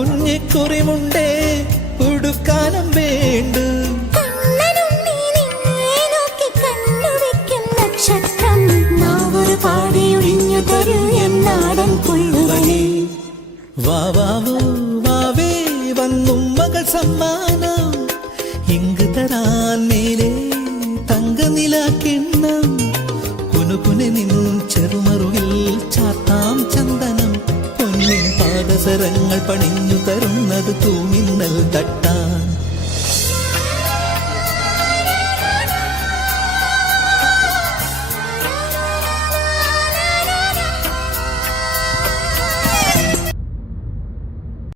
കുഞ്ഞിക്കുറിമുണ്ടേ ഉടുക്കാനും വേണ്ടു നക്ഷത്രം നാവൊരു പാടിയൊഴിഞ്ഞു തരൂ എന്നാടൻ പുള്ളുവനെ. വാവാവോ വാവേ വന്നും മകൾ സമ്മാനം ഇങ്ക് തരാൻ മേലെ തങ്കനിലാക്കിണ്ണം കുനുകുനെ നിൻ ചെറുമറുകിൽ ചാത്താം ചന്ദനം പൊന്നിൻ പാദസരങ്ങൾ പണിഞ്ഞു തരുന്നത് തൂമിന്നൽ തട്ട